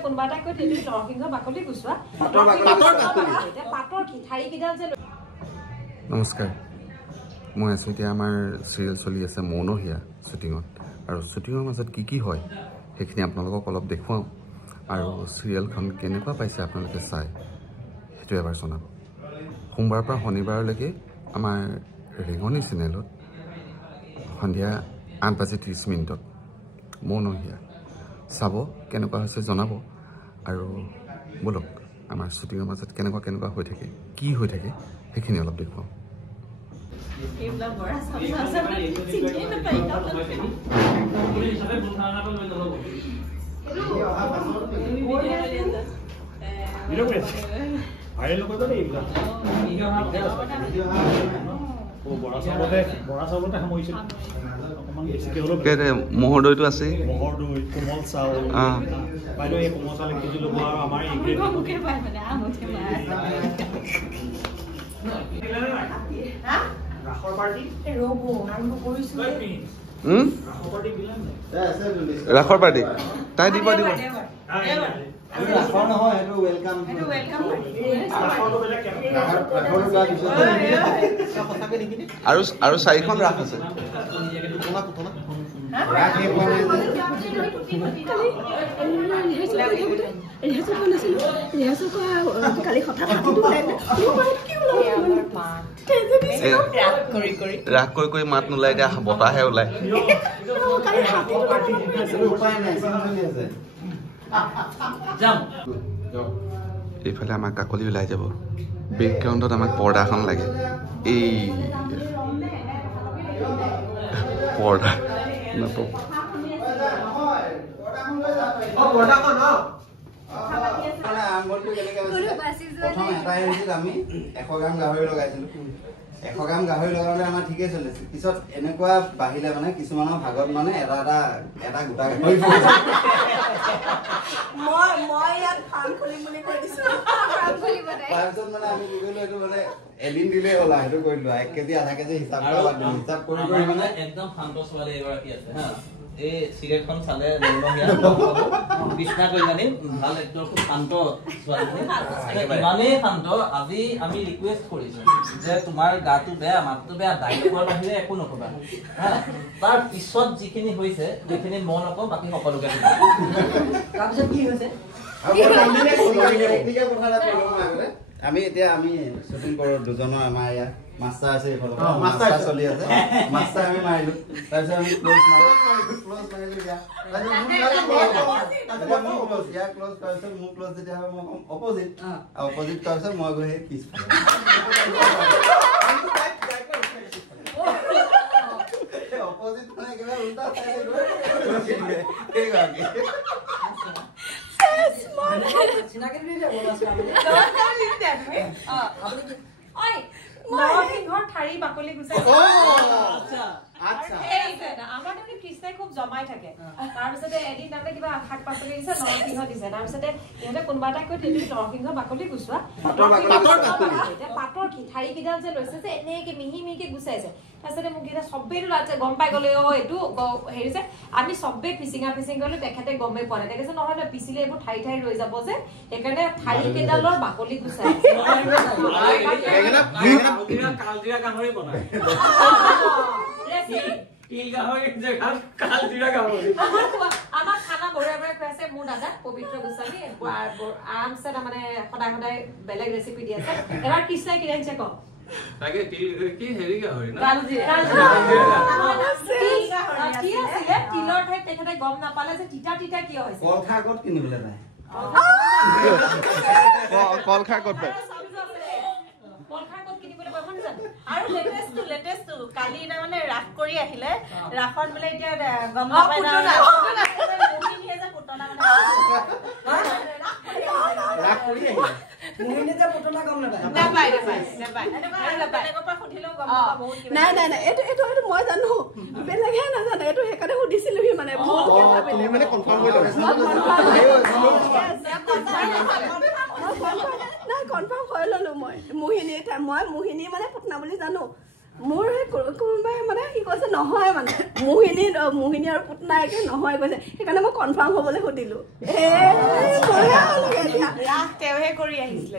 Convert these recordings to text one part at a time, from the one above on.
কোনবাটা কৈ তেলি নৰসিংহ বাকলি গুছৱা পাতৰ কি ঠাৰি কিডাল যে নমস্কাৰ মই আছো এতিয়া আমাৰ সিৰিয়েল চলি আছে মৌনহিয়া শুটিঙত আৰু শুটিঙৰ মাজত কি হয় সেইখিনি আপোনালোকক অলপ দেখুৱাম আৰু সিৰিয়েলখন কেনেকুৱা পাইছে আপোনালোকে চাই সেইটো এবাৰ জনাব সোমবাৰৰ পৰা শনিবাৰলৈকে আমাৰ ৰেঙনি চেনেলত সন্ধিয়া 8:30 মৌনহিয়া চাব কেনেকুৱা হৈছে জনাব আৰু বলক আমাৰ শুটিঙৰ মাজত কেনেকুৱা হৈ থাকে কি হৈ থাকে সেইখিনি অলপ দেখুৱাম এইলা বৰা সামসা চিনি না পাই না পুলিশ হিচাপে বুধানা তো লৈ লব ভিডিও করে আরে লোক তো এইলা ও বৰা সাবতে সামইছিল অকমান বেছিকে হলো কেনে মোহৰ দৈটো আছে মোহৰ দৈ কোমল চাউল বাইদেউ এই কোমল চাউল কেজি লব আৰু আমাৰ ইনগ্ৰেডিয়েন্ট মুখে পাই মানে আমতে মাৰ হা ৰাখৰ পাৰ্টি ৰব আৰম্ভ কৰিছো ৰাখৰ পাৰ্টি তাই দিব ৰাখৰ নহয় এটো ওয়েলকাম ৰাখৰটো বেলেগ আৰু চাৰিখন ৰাখ আছে ৰাখ কৰি মাত নোলাই দিয়া বতাহে ওলাই এইফালে আমাক কাকলি ওলাই যাব বেকগ্ৰাউণ্ডত আমাক পৰ্দাখন লাগে এই পৰ্দা নাপাব আমি 100 গ্ৰাম গাহৰি লগাইছিলো 100 গ্ৰাম গাহৰি লগাওঁতে আমাৰ ঠিকে চলিছিল পিছত এনেকুৱা বাহিলে মানে কিছুমানৰ ভাগত মানে এটা গোটা গাহৰি মই ইয়াত ফাৰ্ম খুলিম বুলি কৈ দিছো তাৰপিছত মানে আমি কি কৰিলো এইটো মানে এদিন দিলেই হ'ল সেইটো কৰিলো 1 কেজি আধা কেজি হিচাপ কৰি মানে একদম শান্ত ছোৱালী এগৰাকী আছে হা এই সিগাৰেটখন চালে মৌনহিয়া কৃষ্ণা কল্যাণী ভাল একদম খুব শান্ত ছোৱালী ইমানেই শান্ত আজি আমি ৰিকুৱেষ্ট কৰিছো যে তোমাৰ গাটো বেয়া মাতটো বেয়া ডাইলগৰ বাহিৰে একো নকবা হা তাৰ পিছত যিখিনি হৈছে সেইখিনি মই নকওঁ বাকী সকলোকে তাৰপিছত কি হৈছে আমি এতিয়া শুটিং কৰো দুজনৰ আমাৰ ইয়াত মাস্টাৰ আছে এইফালে মাস্টাৰ চলি আছে মাস্টাৰ আমি মাৰিলো তাৰপিছত আমি ক্লোজ মাৰিলো ইয়াৰ ক্লোজ তাৰপিছত মোৰ ক্লোজ যেতিয়া হয় মই অপজিট তাৰপিছত মই গৈ পিছ অপজিট মানে কিবা উল্টা নৰসিংহৰ ঠাৰি বাকলি গুচাই আমাৰ তাৰমানে কৃষ্ণাই খুব জমাই থাকে তাৰপিছতে এদিন তাৰমানে কিবা শাক পাচলি দিছে নৰসিংহ দিছে তাৰপিছতে ইহঁতে কোনোবা এটা কৈ তেলি নৰসিংহ বাকলি গুচোৱা পাতৰ কি ঠাৰি কিডাল যে লৈছে যে এনেকে মিহিকে গুচাইছে তাৰপিছতে মোক এতিয়া চবেইটো লাজে গম পাই গ'লে এইটো হেৰি যে আমি চবেই পিচিং কৰিলো তেখেতে গমেই পোৱা নাই তেখেতে নহয় পিচিলে এইবোৰ ঠাৰি ৰৈ যাব যে সেইকাৰণে ঠাৰি কেইডালৰ বাকলি গুচাই কালজিৰা গাহৰি বনায় তিল গাহৰি জেগাত কালজিৰা গাহৰি আমাৰ খানা বঢ়িয়া খুৱাইছে মোৰ দাদা পবিত্ৰ গোস্বামী আৰামছে তাৰমানে সদায় বেলেগ ৰেচিপি দি আছে এবাৰ কৃষ্ণাই কি ৰান্ধিছে কওক তাকে কি হেৰি গাহৰি না তিলৰ ঠাইত তেখেতে গম নাপালে যে তিতা কিয় হৈছে কলখাৰ ক'ত কিনিবলৈ নাই কলখাৰ ক'ত পায় আৰু লেটেষ্ট কালি মানে ৰাখ কৰি আহিলে ৰাখত বোলে এতিয়া গম নাপায় না মোহিনীয়ে যে পুতনা ৰাখ কৰি আহিলে মোহিনীয়ে যে পুতনা গম নাপায় বেলেগৰ পৰা সুধিলেও গম নাপায় বহুত নাই এইটো মই জানো বেলেগে নাজানে এইটো সেইকাৰণে সুধিছিলোহি মানে তুমি মানে কনফাৰ্ম কৰি কনফাৰ্ম কৰি ললো মই মোহিনী মানে পুতনা বুলি জানো মোৰ কোনোবাই মানে সি কৈছে নহয় মানে মোহিনী আৰু পুতনায়কে নহয় কৈছে সেইকাৰণে মই কনফাৰ্ম হ'বলৈ সুধিলো তেওঁহে কৰি আহিছিলে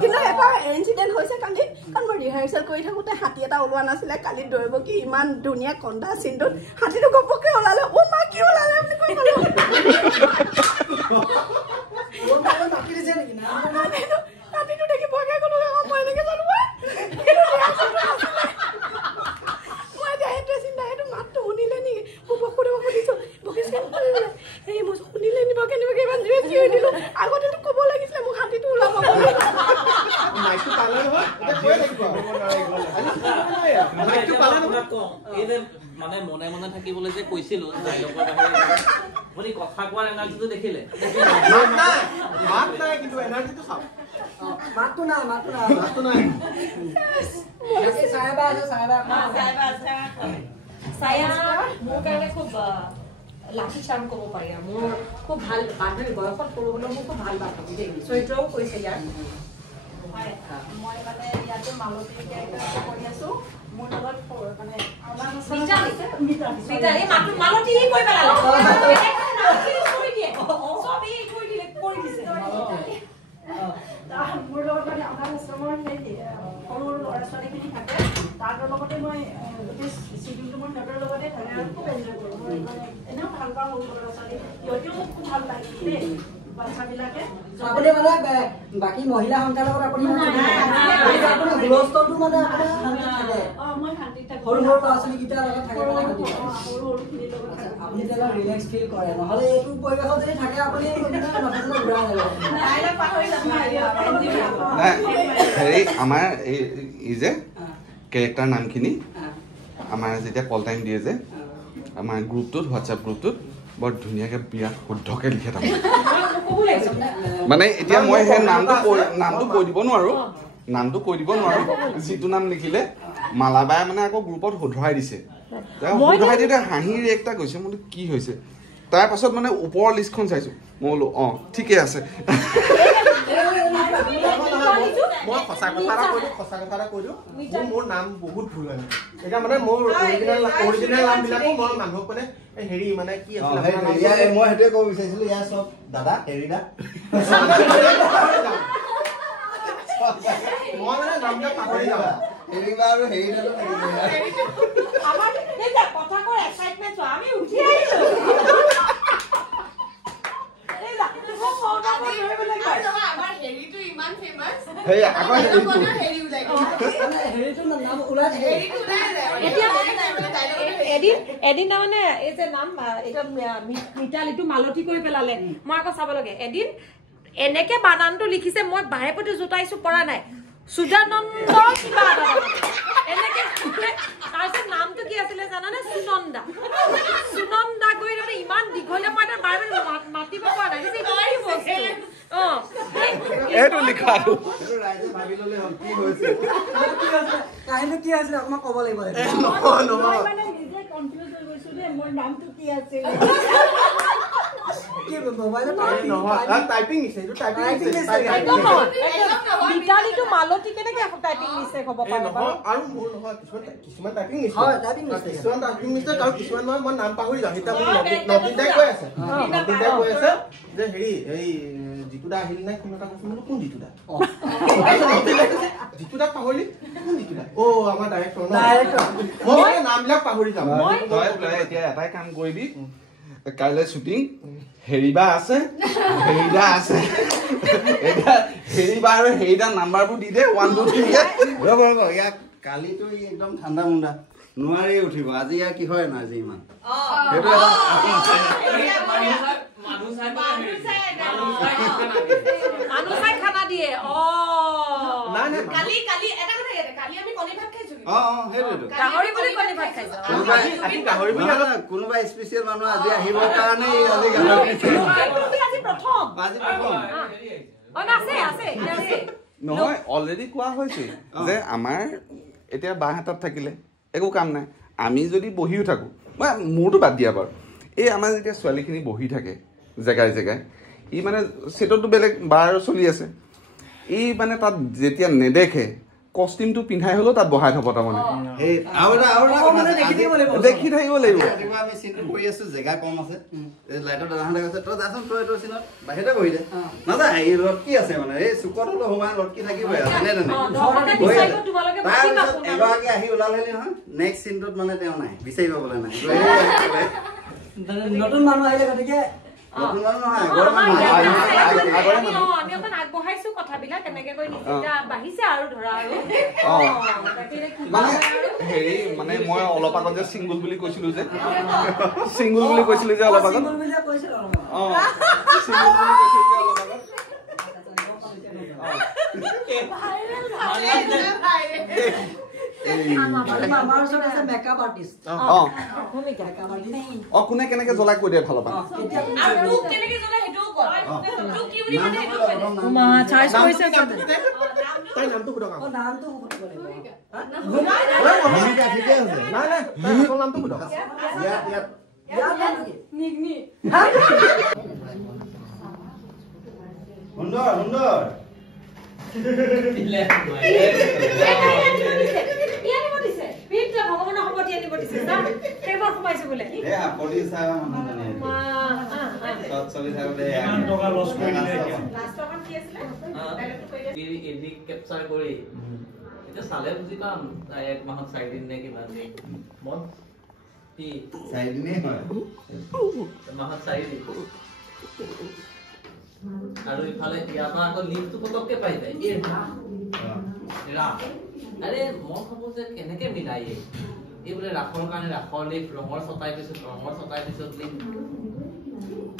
কিন্তু এটা ইনচিডেণ্ট হৈছে কালি কাৰণ মই ৰিহাৰ্চেল কৰি থাকোঁতে হাতী এটা ওলোৱা নাছিলে কালি দৌৰিব কি ইমান ধুনীয়া কন্দা চিনটোত হাতীটো ঘপককৈ ওলালে অ' মা কি ওলালে বুলি কৈ হাতীটো দেখি ভয় খাই গ'লো মই এনেকৈ জানো মাতটো শুনিলে নেকি মোক সুধিছো এই মই শুনিলে নিব কেনেবাকে ইমান চিঞৰি দিলো আগতেতো ক'ব লাগিছিলে মোক হাতীটো ওলাব মানে মনে মনে থাকিবলৈ যে কৈছিলো আপুনি কথা কোৱাৰ এনাৰ্জিটো দেখিলে মাতটো নাই ছায়া মোৰ কাৰণে খুব লাকি চাৰ্ম ক'ব পাৰি আৰু মোৰ খুব ভাল বান্ধৱী বয়সত কৰিবলৈ মোৰ খুব ভাল বান্ধৱী দেই চৰিত্ৰও কৈছে ইয়াৰ মই মানে ইয়াতে মালতী কেৰেক্টাৰ কৰি আছো মোৰ লগত মানে মালতী কৈ পেলালে মোৰ লগত মানে অনাথ আশ্ৰমৰ সৰু ল'ৰা ছোৱালীখিনি থাকে তাৰ লগতে মই গোটেই চিডিউলটো মই সিহঁতৰ লগতে থাকে আৰু খুব এনজয় কৰোঁ মই এনেও ভাল পাওঁ সৰু ল'ৰা ছোৱালী সিহঁতেও মোক খুব ভাল লাগে দেই বাচ্চাবিলাকে আপুনি মানে বাকী মহিলা সংখ্যাৰ লগত আপুনি হুলস্থলটো মানে থাকে মই শান্তিত থাকোঁ সৰু সৰু ল'ৰা ছোৱালীকেইটাৰ লগত থাকে মানে সৰুখিনিৰ লগত থাকে আপুনি যেতিয়া ৰিলেক্স ফিল কৰে নহ'লে এইটো পৰিৱেশত যদি থাকে আপুনি ঘূৰাই হেৰি আমাৰ এই যে কেৰেক্টাৰ নামখিনি আমাৰ যেতিয়া কল টাইম দিয়ে যে আমাৰ গ্ৰুপটোত হোৱাটছএপ গ্ৰুপটোত বৰ ধুনীয়াকৈ বিৰাট শুদ্ধকৈ লিখে থাকে মানে এতিয়া মই সেই নামটো কৈ দিব নোৱাৰোঁ যিটো নাম লিখিলে মালাবাই মানে আকৌ গ্ৰুপত শুধৰাই দিছে শুধৰাই দিওঁতে হাঁহিৰ একটা কৈছে মই কি হৈছে তাৰ পাছত মানে ওপৰৰ লিষ্টখন চাইছোঁ মই বোলো অঁ ঠিকে আছে মই সঁচা কথা এটা কৈ দিওঁ মোৰ নাম বহুত ভুল হয় এতিয়া মানে মোৰ অৰিজিনেল নামবিলাকো মই মানুহক মানে হেৰি মানে কি আছিলে মই সেইটোৱে ক'ব বিচাৰিছিলোঁ ইয়াৰ চব দাদা হেৰিদা মই মানে নামবিলাক পাহৰি যাওঁ হেৰিবা আৰু হেৰিদালো কথা কৈ এক্সাইটমেণ্ট চোৱা আমি উঠি আহিলো এদিন তাৰমানে এই যে নাম মিতালীটো মালতী কৰি পেলালে মই আকৌ চাব লাগে এদিন এনেকে বানানটো লিখিছে মই বাৰে প্ৰতি জোতাইছো পৰা নাই সুজানন্দ কিবা এনেকে তাৰপিছত নামটো কি আছিলে জানানে সুনন্দা কৰি মানে ইমান দীঘলীয়া মই এটা বাৰে মাতিব পৰা নাই এইটো লিখা কাহিনী কি আছিলে অকণমান ক'ব লাগিব মোৰ নামটো কি আছিল মিতালীটো মালতী কেনেকে টাইপিং মিষ্টেক হ'ব পাৰে আৰু মোৰ নহয় কিছুমান টাইপিং মিষ্টেক আৰু কিছুমান মই নাম পাহৰি যাওঁ এতিয়া নবীন দাই কৈ আছে যে হেৰি এই জিতুদা আহিল নাই কোন এটা কৈছিল কোন জিতুদা জিতুদাক পাহৰিলি কোন জিতুদা আমাৰ ডাইৰেক্টৰ মই নামবিলাক পাহৰি যাওঁ এতিয়া এটাই কাম কৰিবি কাইলৈ শ্বুটিং হেৰিবা আছে হেৰিবা আৰু হেৰিদাৰ নাম্বাৰবোৰ দি দে 1 2 3 ৰ'ব ইয়াক কালিতো একদম ঠাণ্ডা মুণ্ডা নোৱাৰি উঠিব আজি ইয়াৰ কি হয় না আজি ইমান সেইটো খানা দিয়ে কোনোবা স্পেচিয়েল মানুহ আজি আহিবৰ কাৰণে নহয় অলৰেডি কোৱা হৈছে যে আমাৰ এতিয়া বাহঁতত থাকিলে একো কাম নাই আমি যদি বহিও থাকোঁ মই মোৰতো বাদ দিয়া বাৰু এই আমাৰ যেতিয়া ছোৱালীখিনি বহি থাকে জেগাই জেগাই ই মানে ছেটতো বেলেগ বাৰ চলি আছে ই মানে তাত যেতিয়া নেদেখে কষ্টিমটো পিন্ধাই হলেও তাত বহাই থব তাৰমানে দেখি থাকিব লাগিব আমি চিনটো কৰি আছো জেগা কম আছে লাইটৰ দাদাহঁতে কৈছে তই যাচোন তই এইটো চিনত বাহিৰতে বহি দে নাযা এই লটকি আছে মানে এই চুকত হলেও সোমাই লটকি থাকিবই এগৰাকী আহি ওলালেহি নহয় নেক্সট চিনটোত মানে তেওঁ নাই বিচাৰি পাবলৈ নাই নতুন মানুহ আহিলে গতিকে নতুন মানুহ নহয় আমি অকণ আগবঢ়াইছো কথাবিলাক কেনেকে কৈ নিজে বাঢ়িছে আৰু ধৰা আৰু হেৰি মানে মই অলপ আগত যে চিংগুল বুলি কৈছিলো যে চিংগুল বুলি কৈছিলো যে অলপ আগত কোনে কেনেকে জ্বলাই কৈ দিয়ে ভাল পায় সুন্দৰ সুন্দৰ ভগৱানৰ হ'ব দিয়া দিব দিছে সেইবাৰ সোমাইছো বোলে কেপচাৰ কৰি এতিয়া চালে বুজি পাম 1 মাহত 4 দিন নে কিমান দিন মন কি 4 দিনেই হয় মাহত 4 দিন আৰু ইফালে ইয়াৰ পৰা আকৌ লিংকটো পতককে পাই যায় আৰে মই ভাবো যে কেনেকে মিলাই এই বোলে ৰাখৰ কাৰণে ৰাখৰ লিংক ৰঙৰ ছটাই পিছত লিংক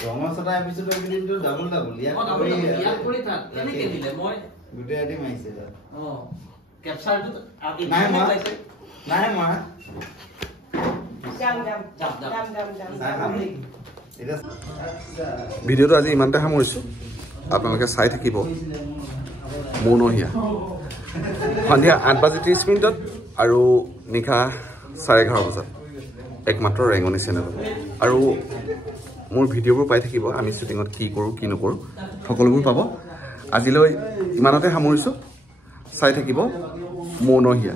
ৰঙৰ ছটাই এপিছড কিন্তু ডাবল ইয়াত কৰি থাক কেনেকে দিলে মই গোটেই ৰাতি মাৰিছে তাত কেপচাৰটো নাই মই ভিডিঅ'টো আজি ইমানতে সামৰিছোঁ আপোনালোকে চাই থাকিব মৌনহীয়া সন্ধিয়া 8:30 আৰু নিশা 11:30 বজাত একমাত্ৰ ৰেঙনি চেনেলত আৰু মোৰ ভিডিঅ'বোৰ পাই থাকিব আমি শ্বুটিঙত কি কৰোঁ কি নকৰোঁ সকলোবোৰ পাব আজিলৈ ইমানতে সামৰিছোঁ চাই থাকিব মৌনহীয়া